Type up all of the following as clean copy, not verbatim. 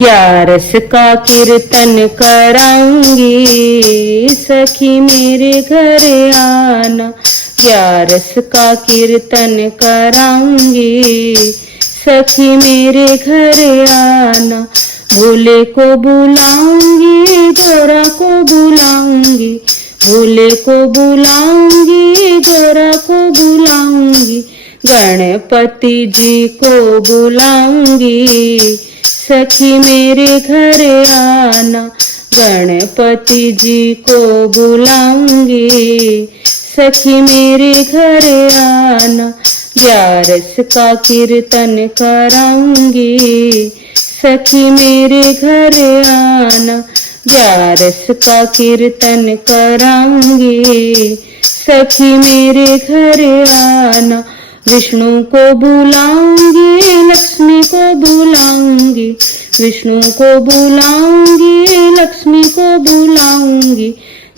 ग्यारस का कीर्तन कराऊंगी सखी मेरे घर आना। ग्यारस का कीर्तन कराऊंगी सखी मेरे घर आना। भोले को बुलाऊंगी गोरा को बुलाऊंगी, भोले को बुलाऊंगी गोरा को बुलाऊंगी। गणपति जी को बुलाऊंगी सखी मेरे घर आना। गणपति जी को बुलाऊंगी सखी मेरे घर आना। ग्यारस का कीर्तन कराऊंगी सखी मेरे घर आना। ग्यारस का कीर्तन कराऊंगी सखी मेरे घर आना। विष्णु को बुलाऊंगी लक्ष्मी को बुलाऊंगी, विष्णु को बुलाऊंगी लक्ष्मी को बुलाऊंगी।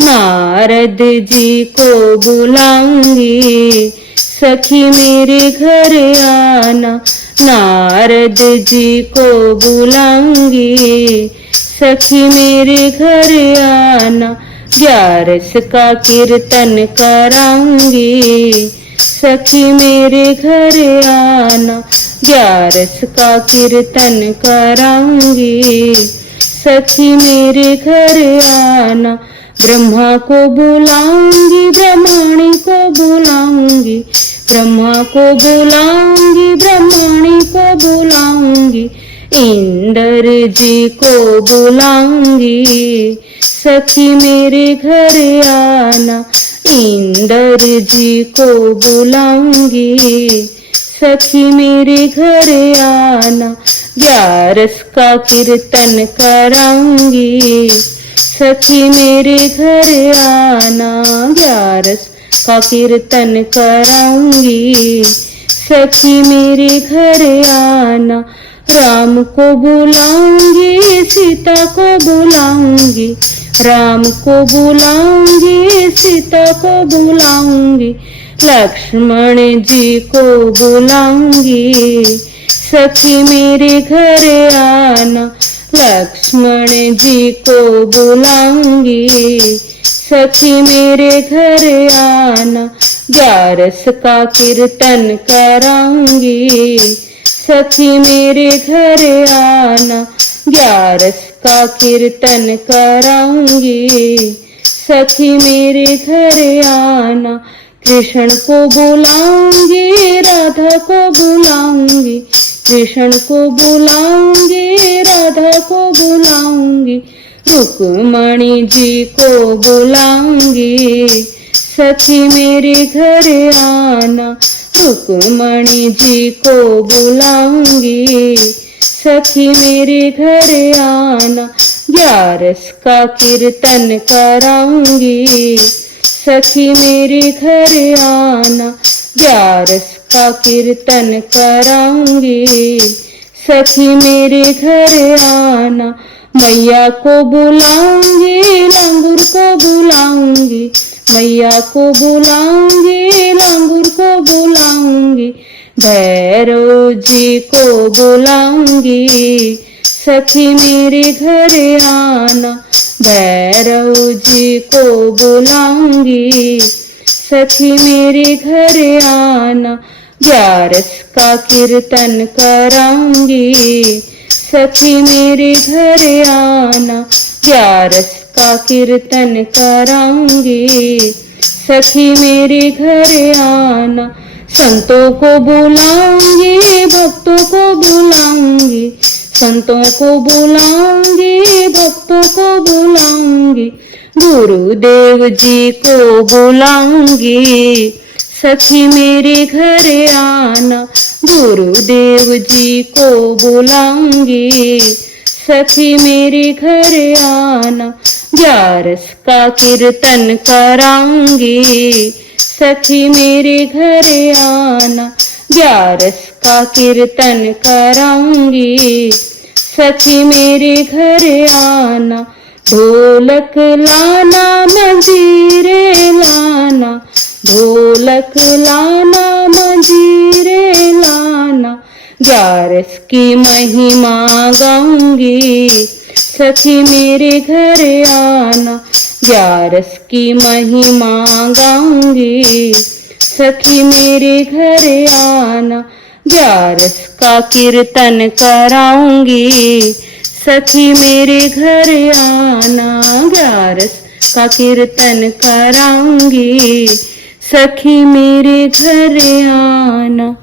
नारद जी को बुलाऊंगी सखी मेरे घर आना। नारद जी को बुलाऊंगी सखी मेरे घर आना। ग्यारस का कीर्तन कराऊंगी सखी मेरे घर आना। ग्यारस का कीर्तन कराऊंगी सखी मेरे घर आना। ब्रह्मा को बुलाऊंगी ब्रह्माणी को बुलाऊंगी, ब्रह्मा को बुलाऊंगी ब्रह्माणी को बुलाऊंगी। इंद्र जी को बुलाऊंगी सखी मेरे घर आना। इंद्र जी को बुलाऊंगी सखी मेरे घर आना। ग्यारस का कीर्तन कराऊंगी सखी मेरे घर आना। ग्यारस का कीर्तन कराऊंगी सखी मेरे घर आना। राम को बुलाऊंगी सीता को बुलाऊंगी, राम को बुलाऊंगी सीता को बुलाऊंगी। लक्ष्मण जी को बुलाऊंगी सखी मेरे घर आना। लक्ष्मण जी को बुलाऊंगी सखी मेरे घर आना। ग्यारस का कीर्तन कराऊंगी सखी मेरे घर आना। ग्यारस का कीर्तन कराऊंगी सखी मेरे घर आना। कृष्ण को बुलाऊंगी राधा को बुलाऊंगी, कृष्ण को बुलाऊंगी राधा को बुलाऊंगी। रुक्मणी जी को बुलाऊंगी सखी मेरे घर आना। रुक्मणी जी को बुलाऊंगी सखी मेरे घर आना। ग्यारस का कीर्तन कराऊंगी सखी मेरे घर आना। ग्यारस का कीर्तन कराऊंगी सखी मेरे घर आना। मैया को बुलाऊंगी लंगूर को बुलाऊंगी, मैया को बुलाऊंगी लंगूर को बुलाऊंगी। भैरव जी को बुलाऊंगी सखी मेरे घर आना। भैरव जी को बुलाऊंगी सखी मेरे घर आना। ग्यारस का कीर्तन कराऊंगी सखी मेरे घर आना। ग्यारस का कीर्तन कराऊंगी सखी मेरे घर आना। संतों को बुलाऊंगी भक्तों को बुलाऊंगी, संतों को बुलाऊंगी भक्तों को बुलाऊंगी। गुरुदेव जी को बुलाऊंगी सखी मेरे घर आना। गुरुदेव जी को बुलाऊंगी सखी मेरे घर आना। ग्यारस का कीर्तन कराऊंगी सखी मेरे घर आना। ग्यारस का कीर्तन कराऊंगी सखी मेरे घर आना। ढोलक लाना मंजीरे लाना, ढोलक लाना मंजीरे लाना। ग्यारस की महिमा गाऊंगी, सखी मेरे घर आना। ग्यारस की महिमा गाऊंगी, सखी मेरे घर आना। ग्यारस का कीर्तन कराऊंगी, सखी मेरे घर आना। ग्यारस का कीर्तन कराऊंगी, सखी मेरे घर आना।